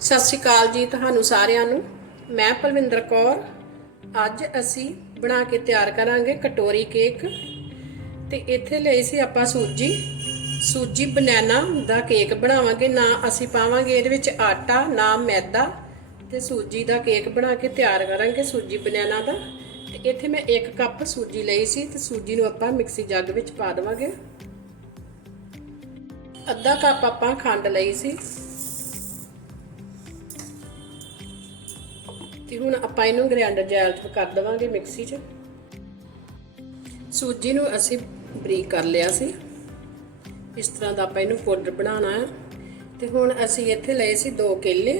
ਸਤਿ ਸ਼੍ਰੀ ਅਕਾਲ ਜੀ ਤੁਹਾਨੂੰ ਸਾਰਿਆਂ ਨੂੰ। ਮੈਂ ਪਲਵਿੰਦਰ ਕੌਰ। ਅੱਜ ਅਸੀਂ ਬਣਾ ਕੇ ਤਿਆਰ ਕਰਾਂਗੇ ਕਟੋਰੀ ਕੇਕ। ਤੇ ਇੱਥੇ ਲਈ ਸੀ ਆਪਾਂ ਸੂਜੀ। ਸੂਜੀ ਬਨਾਨਾ ਦਾ ਕੇਕ ਬਣਾਵਾਂਗੇ। ਨਾ ਅਸੀਂ ਪਾਵਾਂਗੇ ਇਹਦੇ ਵਿੱਚ ਆਟਾ, ਨਾ ਮੈਦਾ। ਤੇ ਸੂਜੀ ਦਾ ਕੇਕ ਬਣਾ ਕੇ ਤਿਆਰ ਕਰਾਂਗੇ ਸੂਜੀ ਬਨਾਨਾ ਦਾ। ਤੇ ਇੱਥੇ ਮੈਂ 1 ਕੱਪ ਸੂਜੀ ਲਈ ਸੀ ਤੇ ਸੂਜੀ ਨੂੰ ਆਪਾਂ ਮਿਕਸੀ ਜੱਗ ਵਿੱਚ ਪਾ ਦੇਵਾਂਗੇ। ਅੱਧਾ ਕੱਪ ਆਪਾਂ ਖੰਡ ਲਈ ਸੀ। ਤੇ ਹੁਣ ਆਪਾਂ ਇਹਨੂੰ ਗ੍ਰਾਈਂਡਰ ਜੈਲ 'ਚ ਕਰ ਦੇਵਾਂਗੇ ਮਿਕਸੀ 'ਚ। ਸੂਜੀ ਨੂੰ ਅਸੀਂ ਬਰੀਕ ਕਰ ਲਿਆ ਸੀ। ਇਸ ਤਰ੍ਹਾਂ ਦਾ ਆਪਾਂ ਇਹਨੂੰ ਪਾਊਡਰ ਬਣਾਉਣਾ ਹੈ ਤੇ ਹੁਣ ਅਸੀਂ ਇੱਥੇ ਲਏ ਸੀ ਦੋ ਕੇਲੇ।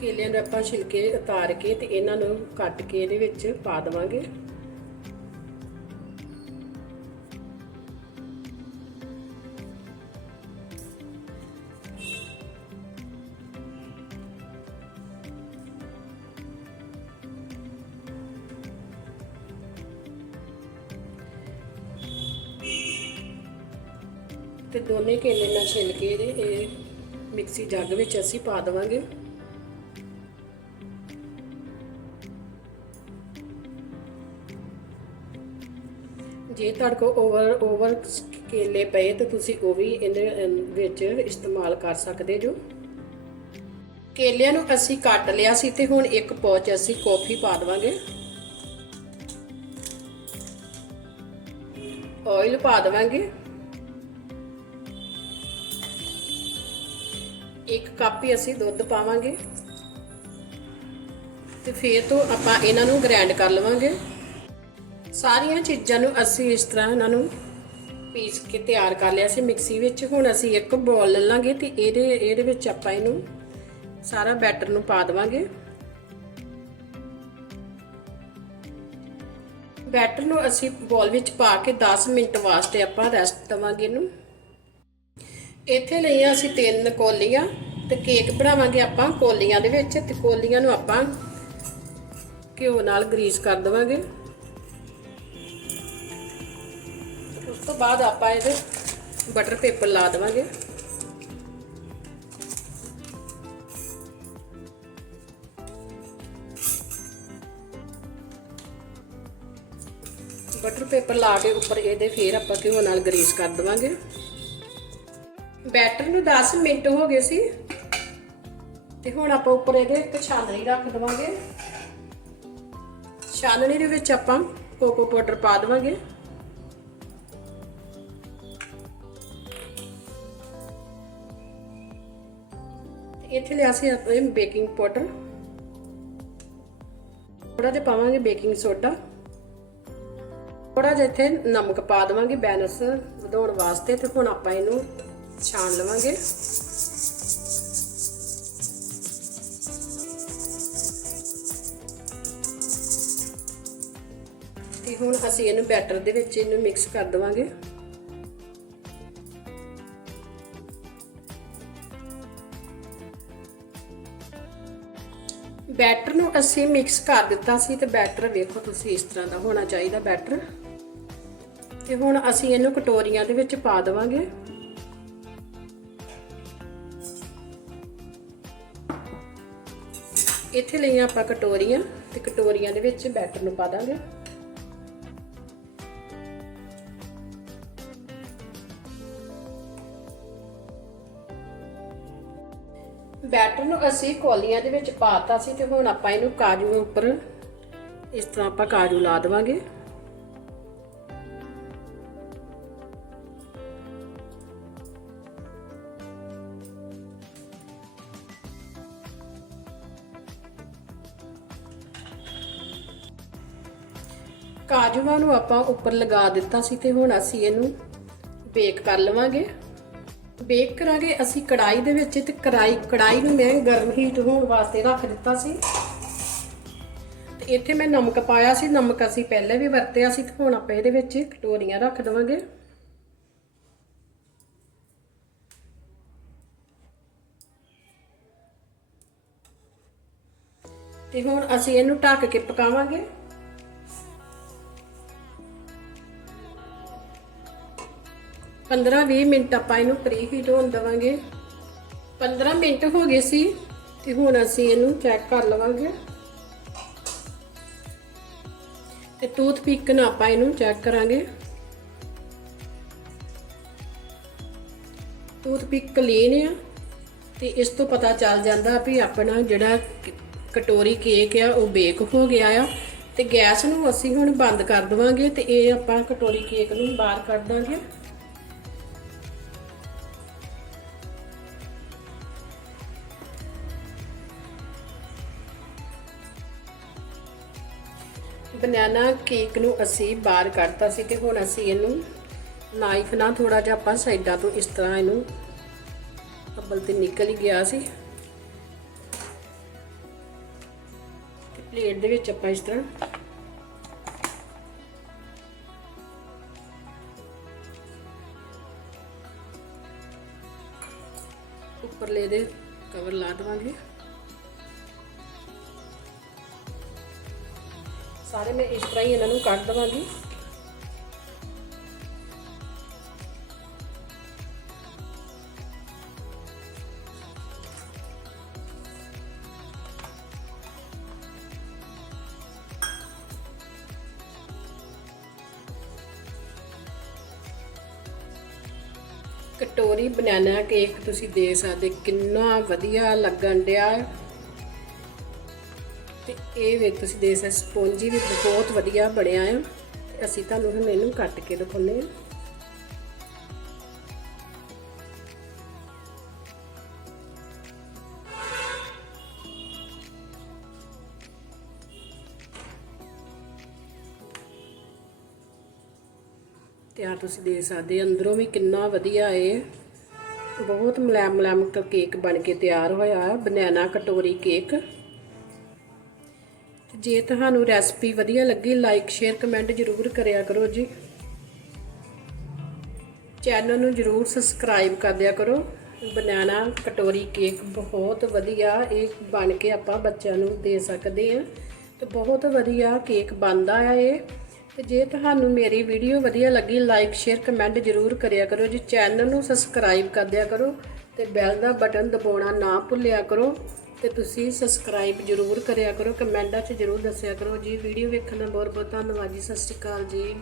ਕੇਲਿਆਂ ਨੂੰ ਆਪਾਂ ਛਿਲਕੇ ਉਤਾਰ ਕੇ ਤੇ ਇਹਨਾਂ ਨੂੰ ਕੱਟ ਕੇ ਇਹਦੇ ਵਿੱਚ ਪਾ ਦੇਵਾਂਗੇ। ਤੇ ਦੋਨੇ ਕੇਲੇ ਨਾਲ ਛਿਲ ਕੇ ਇਹਦੇ, ਇਹ ਮਿਕਸੀ ਜੱਗ ਵਿੱਚ ਅਸੀਂ ਪਾ ਦੇਵਾਂਗੇ। ਜੇ ਤੁਹਾਡੇ ਕੋਲ ਓਵਰ ਓਵਰ ਕੇਲੇ ਪਏ, ਤਾਂ ਤੁਸੀਂ ਉਹ ਵੀ ਇਹਦੇ ਵਿੱਚ ਇਸਤੇਮਾਲ ਕਰ ਸਕਦੇ ਜੋ। ਕੇਲਿਆਂ ਨੂੰ ਅਸੀਂ ਕੱਟ ਲਿਆ ਸੀ ਤੇ ਹੁਣ ਇੱਕ ਪੌਚ ਅਸੀਂ ਕੌਫੀ ਪਾ ਦੇਵਾਂਗੇ। ਆਇਲ ਪਾ ਦੇਵਾਂਗੇ। ਇੱਕ ਕੱਪ ਹੀ ਅਸੀਂ ਦੁੱਧ ਪਾਵਾਂਗੇ। ਤੇ ਫੇਰ ਤੋਂ ਆਪਾਂ ਇਹਨਾਂ ਨੂੰ ਗ੍ਰਾਈਂਡ ਕਰ ਲਵਾਂਗੇ। ਸਾਰੀਆਂ ਚੀਜ਼ਾਂ ਨੂੰ ਅਸੀਂ ਇਸ ਤਰ੍ਹਾਂ ਇਹਨਾਂ ਨੂੰ ਪੀਸ ਕੇ ਤਿਆਰ ਕਰ ਲਿਆ ਸੀ ਮਿਕਸੀ ਵਿੱਚ। ਹੁਣ ਅਸੀਂ ਇੱਕ ਬੋਲ ਲੈ ਲਾਂਗੇ ਤੇ ਇਹਦੇ ਇਹਦੇ ਵਿੱਚ ਆਪਾਂ ਇਹਨੂੰ ਸਾਰਾ ਬੈਟਰ ਨੂੰ ਪਾ ਦੇਵਾਂਗੇ। ਬੈਟਰ ਨੂੰ ਅਸੀਂ ਬੋਲ ਵਿੱਚ ਪਾ ਕੇ 10 ਮਿੰਟ ਵਾਸਤੇ ਆਪਾਂ ਰੈਸਟ ਦਵਾਂਗੇ ਇਹਨੂੰ। ਇੱਥੇ ਲਈਆਂ ਅਸੀਂ ਤਿੰਨ ਕੋਲੀਆਂ ਤੇ ਕੇਕ ਬਣਾਵਾਂਗੇ ਆਪਾਂ ਕੋਲੀਆਂ ਦੇ ਵਿੱਚ ਤੇ ਕੋਲੀਆਂ ਨੂੰ ਆਪਾਂ ਘਿਓ ਨਾਲ ਗਰੀਸ ਕਰ ਦੇਵਾਂਗੇ। ਉਸ ਤੋਂ ਬਾਅਦ ਆਪਾਂ ਇਹਦੇ ਬਟਰ ਪੇਪਰ ਲਾ ਦੇਵਾਂਗੇ। ਬਟਰ ਪੇਪਰ ਲਾ ਕੇ ਉੱਪਰ ਇਹਦੇ ਫੇਰ ਆਪਾਂ ਘਿਓ ਨਾਲ ਗਰੀਸ ਕਰ ਦੇਵਾਂਗੇ। ਬੈਟਰ ਨੂੰ 10 ਮਿੰਟ ਹੋ ਗਏ ਸੀ। ਤੇ ਹੁਣ ਆਪਾਂ ਉੱਪਰ ਇਹਦੇ ਇੱਕ ਛਾਨਣੀ ਰੱਖ ਦਵਾਂਗੇ। ਛਾਨਣੀ ਦੇ ਵਿੱਚ ਆਪਾਂ ਕੋਕੋ ਪਾਊਡਰ ਪਾ ਦਵਾਂਗੇ। ਇੱਥੇ ਲਿਆ ਸੀ ਆਪਣੇ ਬੇਕਿੰਗ ਪਾਊਡਰ। ਥੋੜਾ ਜਿਹਾ ਪਾਵਾਂਗੇ ਬੇਕਿੰਗ ਸੋਡਾ। ਥੋੜਾ ਜਿਹਾ ਇੱਥੇ ਨਮਕ ਪਾ ਦਵਾਂਗੇ ਬੈਲੈਂਸ ਵਧਾਉਣ ਵਾਸਤੇ ਤੇ ਹੁਣ ਆਪਾਂ ਇਹਨੂੰ ਛਾਣ ਲਵਾਂਗੇ। ਤੇ ਹੁਣ ਅਸੀਂ ਇਹਨੂੰ ਬੈਟਰ ਦੇ ਵਿੱਚ ਇਹਨੂੰ ਮਿਕਸ ਕਰ ਦਵਾਂਗੇ। ਬੈਟਰ ਨੂੰ ਅਸੀਂ ਮਿਕਸ ਕਰ ਦਿੱਤਾ ਸੀ ਤੇ ਬੈਟਰ ਵੇਖੋ ਤੁਸੀਂ ਇਸ ਤਰ੍ਹਾਂ ਦਾ ਹੋਣਾ ਚਾਹੀਦਾ ਬੈਟਰ। ਤੇ ਹੁਣ ਅਸੀਂ ਇਹਨੂੰ ਕਟੋਰੀਆਂ ਦੇ ਵਿੱਚ ਪਾ ਦੇਵਾਂਗੇ। ਇੱਥੇ ਲਈਆਂ ਆਪਾਂ ਕਟੋਰੀਆਂ ਤੇ ਕਟੋਰੀਆਂ ਦੇ ਵਿੱਚ ਬੈਟਰ ਨੂੰ ਪਾ ਦਾਂਗੇ। ਬੈਟਰ ਨੂੰ ਅਸੀਂ ਕੋਲੀਆਂ ਦੇ ਵਿੱਚ ਪਾਤਾ ਸੀ ਤੇ ਹੁਣ ਆਪਾਂ ਇਹਨੂੰ ਕਾਜੂ ਉੱਪਰ ਇਸ ਤਰ੍ਹਾਂ ਆਪਾਂ ਕਾਜੂ ਲਾ ਦੇਵਾਂਗੇ। ਕਾਜੂਆਂ ਨੂੰ ਆਪਾਂ ਉੱਪਰ ਲਗਾ ਦਿੱਤਾ ਸੀ ਤੇ ਹੁਣ ਅਸੀਂ ਇਹਨੂੰ ਬੇਕ ਕਰ ਲਵਾਂਗੇ। ਬੇਕ ਕਰਾਂਗੇ ਅਸੀਂ ਕੜਾਈ ਦੇ ਵਿੱਚ ਤੇ ਕੜਾਈ ਕੜਾਈ ਨੂੰ ਮੈਂ ਗਰਮ ਹੀਟ ਹੋਣ ਵਾਸਤੇ ਰੱਖ ਦਿੱਤਾ ਸੀ। ਤੇ ਇੱਥੇ ਮੈਂ ਨਮਕ ਪਾਇਆ ਸੀ, ਨਮਕ ਅਸੀਂ ਪਹਿਲੇ ਵੀ ਵਰਤਿਆ ਸੀ ਤੇ ਹੁਣ ਆਪਾਂ ਇਹਦੇ ਵਿੱਚ ਕਟੋਰੀਆਂ ਰੱਖ ਦੇਵਾਂਗੇ। ਤੇ ਹੁਣ ਅਸੀਂ ਇਹਨੂੰ ਢੱਕ ਕੇ ਪਕਾਵਾਂਗੇ। ਪੰਦਰਾਂ 20 ਮਿੰਟ ਆਪਾਂ ਇਹਨੂੰ ਪ੍ਰੀ ਹੀਟ ਹੋਣ ਦੇਵਾਂਗੇ। 15 ਮਿੰਟ ਹੋ ਗਏ ਸੀ ਤੇ ਹੁਣ ਅਸੀਂ ਇਹਨੂੰ ਚੈੱਕ ਕਰ ਲਵਾਂਗੇ। ਤੇ ਟੂਥ ਪਿਕ ਨਾਲ ਆਪਾਂ ਇਹਨੂੰ ਚੈੱਕ ਕਰਾਂਗੇ। ਟੂਥ ਪਿਕ ਕਲੀਨ ਆ ਤੇ ਇਸ ਤੋਂ ਪਤਾ ਚੱਲ ਜਾਂਦਾ ਵੀ ਆਪਣਾ ਜਿਹੜਾ ਕਟੋਰੀ ਕੇਕ ਆ ਉਹ ਬੇਕ ਹੋ ਗਿਆ ਆ। ਤੇ ਗੈਸ ਨੂੰ ਅਸੀਂ ਹੁਣ ਬੰਦ ਕਰ ਦਵਾਂਗੇ ਤੇ ਇਹ ਆਪਾਂ ਕਟੋਰੀ ਕੇਕ ਨੂੰ ਬਾਹਰ ਕੱਢ ਦਾਂਗੇ। ਬਨਾਨਾ ਕੇਕ ਨੂੰ ਅਸੀਂ ਬਾਹਰ ਕੱਢਤਾ ਸੀ ਤੇ ਹੁਣ ਅਸੀਂ ਇਹਨੂੰ ਨਾਈਫ ਨਾਲ ਥੋੜਾ ਜਿਹਾ ਆਪਾਂ ਸਾਈਡਾਂ ਤੋਂ ਇਸ ਤਰ੍ਹਾਂ ਇਹਨੂੰ ਅੱਬਲ ਤੇ ਨਿਕਲ ਹੀ ਗਿਆ ਸੀ। ਤੇ ਪਲੇਟ ਦੇ ਵਿੱਚ ਆਪਾਂ ਇਸ ਤਰ੍ਹਾਂ ਉੱਪਰਲੇ ਦੇ ਕਵਰ ਲਾ ਦਵਾਂਗੇ। ਸਾਰੇ ਮੈਂ ਇਸ ਤਰ੍ਹਾਂ ਹੀ ਇਹਨਾਂ ਨੂੰ ਕੱਢ ਦਵਾਂਗੀ। ਕਟੋਰੀ ਬਨਾਨਾ ਕੇਕ ਤੁਸੀਂ ਦੇ ਸਕਦੇ, ਕਿੰਨਾ ਵਧੀਆ ਲੱਗਣ ਡਿਆ। ਤੇ ਇਹ ਵੇ ਤੁਸੀਂ ਦੇਖ ਸਕਦੇ ਸਪੌਂਜੀ ਵੀ ਬਹੁਤ ਵਧੀਆ ਬਣਿਆ ਹੈ। ਅਸੀਂ ਤੁਹਾਨੂੰ ਹੁਣ ਇਹਨੂੰ ਕੱਟ ਕੇ ਦਿਖਾਉਂਦੇ ਹਾਂ। ਤੇ ਆ ਤੁਸੀਂ ਦੇਖ ਸਕਦੇ ਅੰਦਰੋਂ ਵੀ ਕਿੰਨਾ ਵਧੀਆ ਏ ਬਹੁਤ ਮਲੈਮ ਮਲੈਮ ਕੇਕ ਬਣ ਕੇ ਤਿਆਰ ਹੋਇਆ ਹੈ ਬਨਾਨਾ ਕਟੋਰੀ ਕੇਕ। ਜੇ ਤੁਹਾਨੂੰ ਰੈਸਪੀ ਵਧੀਆ ਲੱਗੀ ਲਾਈਕ ਸ਼ੇਅਰ ਕਮੈਂਟ ਜ਼ਰੂਰ ਕਰਿਆ ਕਰੋ ਜੀ। ਚੈਨਲ ਨੂੰ ਜ਼ਰੂਰ ਸਬਸਕ੍ਰਾਈਬ ਕਰ ਦਿਆ ਕਰੋ। ਬਨਾਨਾ ਕਟੋਰੀ ਕੇਕ ਬਹੁਤ ਵਧੀਆ ਇਹ ਬਣ ਕੇ ਆਪਾਂ ਬੱਚਿਆਂ ਨੂੰ ਦੇ ਸਕਦੇ ਹਾਂ। ਤੇ ਬਹੁਤ ਵਧੀਆ ਕੇਕ ਬਣਦਾ ਆ ਇਹ। ਤੇ ਜੇ ਤੁਹਾਨੂੰ ਮੇਰੀ ਵੀਡੀਓ ਵਧੀਆ ਲੱਗੀ ਲਾਈਕ ਸ਼ੇਅਰ ਕਮੈਂਟ ਜ਼ਰੂਰ ਕਰਿਆ ਕਰੋ ਜੀ। ਚੈਨਲ ਨੂੰ ਸਬਸਕ੍ਰਾਈਬ ਕਰ ਦਿਆ ਕਰੋ ਤੇ ਬੈਲ ਦਾ ਬਟਨ ਦਬਾਉਣਾ ਨਾ ਭੁੱਲਿਆ ਕਰੋ। ਤੇ ਤੁਸੀਂ ਸਬਸਕ੍ਰਾਈਬ ਜ਼ਰੂਰ ਕਰਿਆ ਕਰੋ, ਕਮੈਂਟਾਂ 'ਚ ਜ਼ਰੂਰ ਦੱਸਿਆ ਕਰੋ। ਜੀ ਵੀਡੀਓ ਵੇਖਣ ਦਾ ਬਹੁਤ ਬਹੁਤ ਧੰਨਵਾਦ ਜੀ। ਸਤਿ ਸ਼੍ਰੀ ਅਕਾਲ ਜੀ।